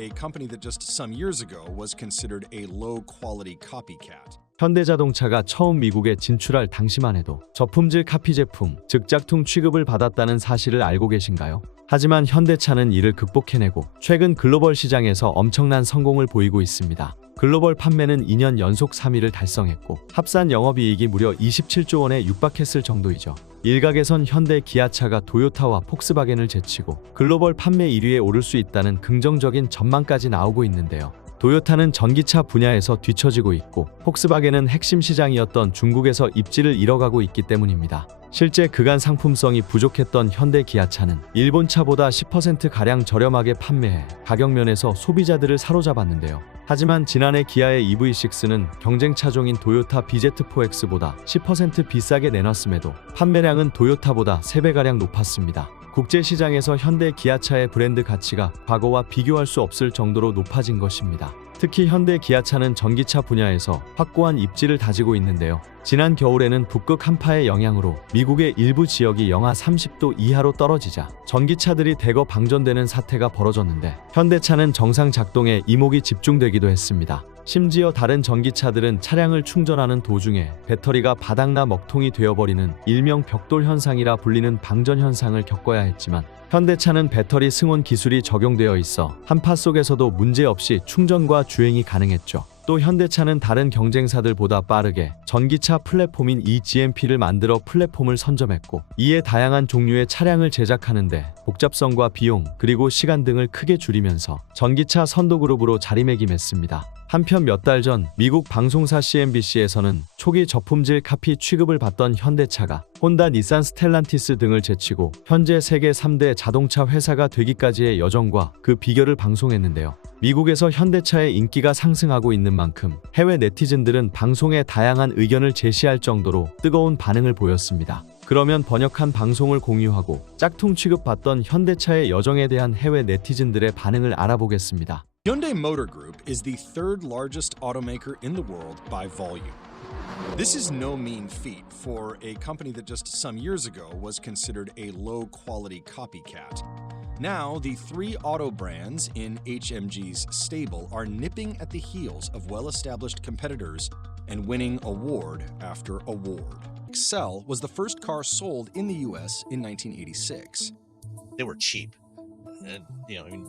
a company that just some years ago was considered a low-quality copycat. 현대자동차가 처음 미국에 진출할 당시만 해도 저품질 카피 제품, 즉 짝퉁 취급을 받았다는 사실을 알고 계신가요? 하지만 현대차는 이를 극복해내고 최근 글로벌 시장에서 엄청난 성공을 보이고 있습니다. 글로벌 판매는 2년 연속 3위를 달성했고 합산 영업이익이 무려 27조 원에 육박했을 정도이죠. 일각에선 현대, 기아차가 토요타와 폭스바겐을 제치고 글로벌 판매 1위에 오를 수 있다는 긍정적인 전망까지 나오고 있는데요. 토요타는 전기차 분야에서 뒤처지고 있고 폭스바겐은 핵심 시장이었던 중국에서 입지를 잃어가고 있기 때문입니다. 실제 그간 상품성이 부족했던 현대, 기아차는 일본 차보다 10%가량 저렴하게 판매해 가격 면에서 소비자들을 사로잡았는데요. 하지만 지난해 기아의 EV6는 경쟁 차종인 토요타 BZ4X보다 10% 비싸게 내놨음에도 판매량은 토요타보다 3배가량 높았습니다. 국제시장에서 현대, 기아차의 브랜드 가치가 과거와 비교할 수 없을 정도로 높아진 것입니다. 특히 현대, 기아차는 전기차 분야에서 확고한 입지를 다지고 있는데요. 지난 겨울에는 북극 한파의 영향으로 미국의 일부 지역이 영하 30도 이하로 떨어지자 전기차들이 대거 방전되는 사태가 벌어졌는데 현대차는 정상 작동에 이목이 집중되기도 했습니다. 심지어 다른 전기차들은 차량을 충전하는 도중에 배터리가 바닥나 먹통이 되어버리는 일명 벽돌 현상이라 불리는 방전 현상을 겪어야 했지만 현대차는 배터리 승온 기술이 적용되어 있어 한파 속에서도 문제없이 충전과 주행이 가능했죠. 또 현대차는 다른 경쟁사들보다 빠르게 전기차 플랫폼인 eGMP를 만들어 플랫폼을 선점했고 이에 다양한 종류의 차량을 제작하는데 복잡성과 비용 그리고 시간 등을 크게 줄이면서 전기차 선도그룹으로 자리매김했습니다. 한편 몇 달 전 미국 방송사 CNBC에서는 초기 저품질 카피 취급을 받던 현대차가 혼다, 닛산, 스텔란티스 등을 제치고 현재 세계 3대 자동차 회사가 되기까지의 여정과 그 비결을 방송했는데요. 미국에서 현대차의 인기가 상승하고 있는 만큼 해외 네티즌들은 방송에 다양한 의견을 제시할 정도로 뜨거운 반응을 보였습니다. 그러면 번역한 방송을 공유하고 짝퉁 취급받던 현대차의 여정에 대한 해외 네티즌들의 반응을 알아보겠습니다. Hyundai Motor Group is the third largest automaker in the world by volume. This is no mean feat for a company that just some years ago was considered a low-quality copycat. Now, the three auto brands in HMG's stable are nipping at the heels of well-established competitors and winning award after award. Excel was the first car sold in the US in 1986. They were cheap.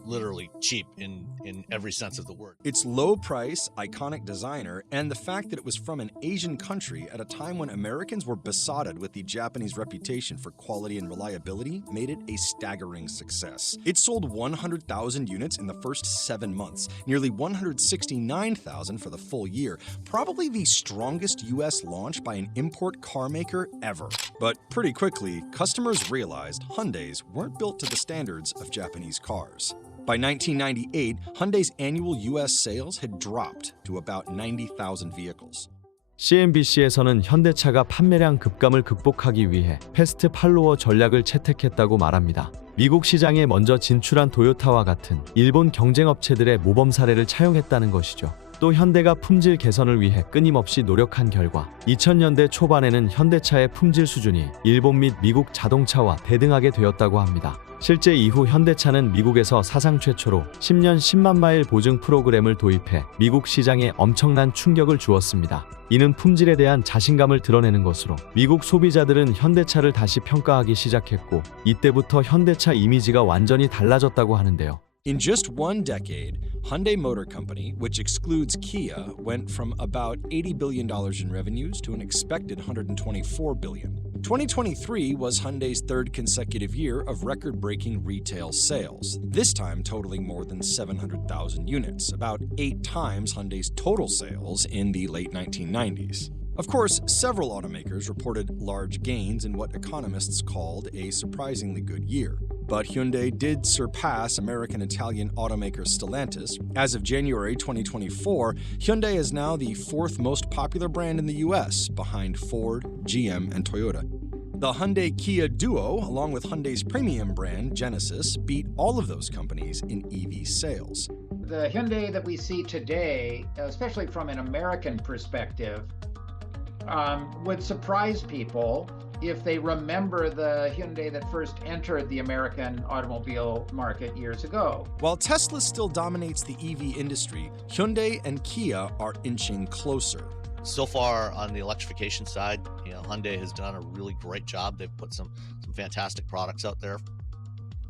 Literally cheap in every sense of the word. Its low price, iconic designer, and the fact that it was from an Asian country at a time when Americans were besotted with the Japanese reputation for quality and reliability made it a staggering success. It sold 100,000 units in the first 7 months, nearly 169,000 for the full year, probably the strongest US launch by an import car maker ever. But pretty quickly, customers realized Hyundais weren't built to the standards of Japanese cars. By 1998, Hyundai's annual US sales had dropped to about 90,000 vehicles. CNBC에서는 현대차가 판매량 급감을 극복하기 위해 패스트 팔로워 전략을 채택했다고 말합니다. 미국 시장에 먼저 진출한 토요타와 같은 일본 경쟁업체들의 모범 사례를 차용했다는 것이죠. 또 현대가 품질 개선을 위해 끊임없이 노력한 결과 2000년대 초반에는 현대차의 품질 수준이 일본 및 미국 자동차와 대등하게 되었다고 합니다. 실제 이후 현대차는 미국에서 사상 최초로 10년 10만 마일 보증 프로그램을 도입해 미국 시장에 엄청난 충격을 주었습니다. 이는 품질에 대한 자신감을 드러내는 것으로 미국 소비자들은 현대차를 다시 평가하기 시작했고 이때부터 현대차 이미지가 완전히 달라졌다고 하는데요. In just one decade, Hyundai Motor Company, which excludes Kia, went from about $80 billion in revenues to an expected $124 billion. 2023 was Hyundai's third consecutive year of record-breaking retail sales, this time totaling more than 700,000 units, about 8 times Hyundai's total sales in the late 1990s. Of course, several automakers reported large gains in what economists called a surprisingly good year. But Hyundai did surpass American-Italian automaker Stellantis. As of January 2024, Hyundai is now the fourth most popular brand in the US, behind Ford, GM, and Toyota. The Hyundai-Kia duo, along with Hyundai's premium brand Genesis, beat all of those companies in EV sales. The Hyundai that we see today, especially from an American perspective, would surprise people if they remember the Hyundai that first entered the American automobile market years ago. While Tesla still dominates the EV industry, Hyundai and Kia are inching closer. So far on the electrification side, Hyundai has done a really great job. They've put some fantastic products out there.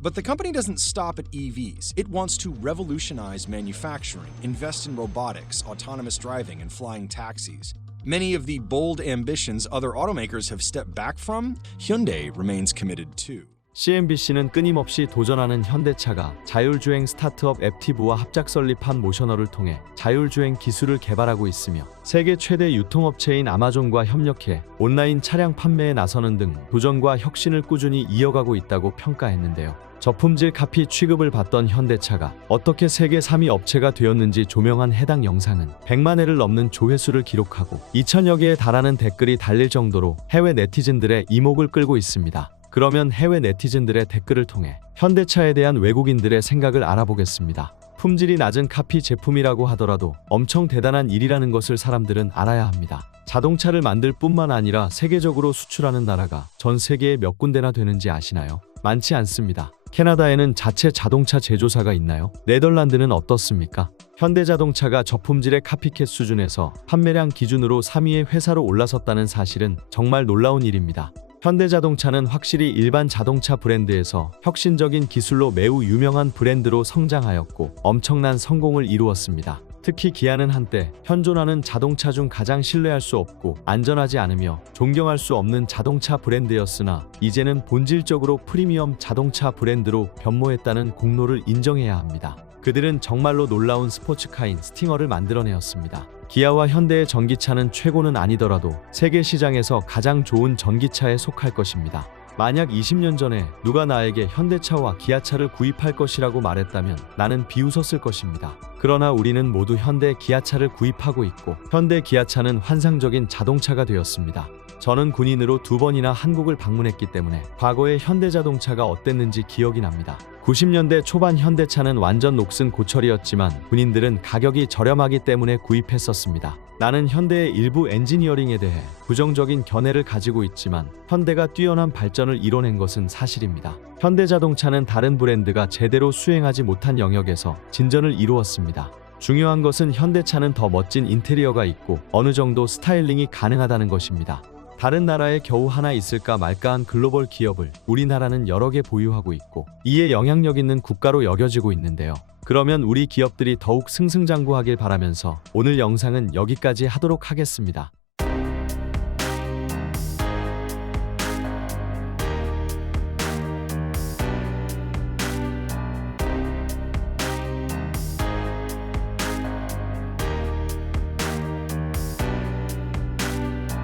But the company doesn't stop at EVs. It wants to revolutionize manufacturing, invest in robotics, autonomous driving, and flying taxis. Many of the bold ambitions other automakers have stepped back from, Hyundai remains committed to. CNBC는 끊임없이 도전하는 현대차가 자율주행 스타트업 앱티브와 합작 설립한 모셔널을 통해 자율주행 기술을 개발하고 있으며 세계 최대 유통업체인 아마존과 협력해 온라인 차량 판매에 나서는 등 도전과 혁신을 꾸준히 이어가고 있다고 평가했는데요. 저품질 카피 취급을 받던 현대차가 어떻게 세계 3위 업체가 되었는지 조명한 해당 영상은 100만 회를 넘는 조회수를 기록하고 2천여 개에 달하는 댓글이 달릴 정도로 해외 네티즌들의 이목을 끌고 있습니다. 그러면 해외 네티즌들의 댓글을 통해 현대차에 대한 외국인들의 생각을 알아보겠습니다. 품질이 낮은 카피 제품이라고 하더라도 엄청 대단한 일이라는 것을 사람들은 알아야 합니다. 자동차를 만들 뿐만 아니라 세계적으로 수출하는 나라가 전 세계에 몇 군데나 되는지 아시나요? 많지 않습니다. 캐나다에는 자체 자동차 제조사가 있나요? 네덜란드는 어떻습니까? 현대자동차가 저품질의 카피캣 수준에서 판매량 기준으로 3위의 회사로 올라섰다는 사실은 정말 놀라운 일입니다. 현대자동차는 확실히 일반 자동차 브랜드에서 혁신적인 기술로 매우 유명한 브랜드로 성장하였고 엄청난 성공을 이루었습니다. 특히 기아는 한때 현존하는 자동차 중 가장 신뢰할 수 없고 안전하지 않으며 존경할 수 없는 자동차 브랜드였으나 이제는 본질적으로 프리미엄 자동차 브랜드로 변모했다는 공로를 인정해야 합니다. 그들은 정말로 놀라운 스포츠카인 스팅어를 만들어내었습니다. 기아와 현대의 전기차는 최고는 아니더라도 세계 시장에서 가장 좋은 전기차에 속할 것입니다. 만약 20년 전에 누가 나에게 현대차와 기아차를 구입할 것이라고 말했다면 나는 비웃었을 것입니다. 그러나 우리는 모두 현대 기아차를 구입하고 있고 현대 기아차는 환상적인 자동차가 되었습니다. 저는 군인으로 2번이나 한국을 방문했기 때문에 과거의 현대자동차가 어땠는지 기억이 납니다. 90년대 초반 현대차는 완전 녹슨 고철이었지만 군인들은 가격이 저렴하기 때문에 구입했었습니다. 나는 현대의 일부 엔지니어링에 대해 부정적인 견해를 가지고 있지만 현대가 뛰어난 발전을 이뤄낸 것은 사실입니다. 현대자동차는 다른 브랜드가 제대로 수행하지 못한 영역에서 진전을 이루었습니다. 중요한 것은 현대차는 더 멋진 인테리어가 있고 어느 정도 스타일링이 가능하다는 것입니다. 다른 나라에 겨우 하나 있을까 말까한 글로벌 기업을 우리나라는 여러 개 보유하고 있고 이에 영향력 있는 국가로 여겨지고 있는데요. 그러면 우리 기업들이 더욱 승승장구하길 바라면서 오늘 영상은 여기까지 하도록 하겠습니다.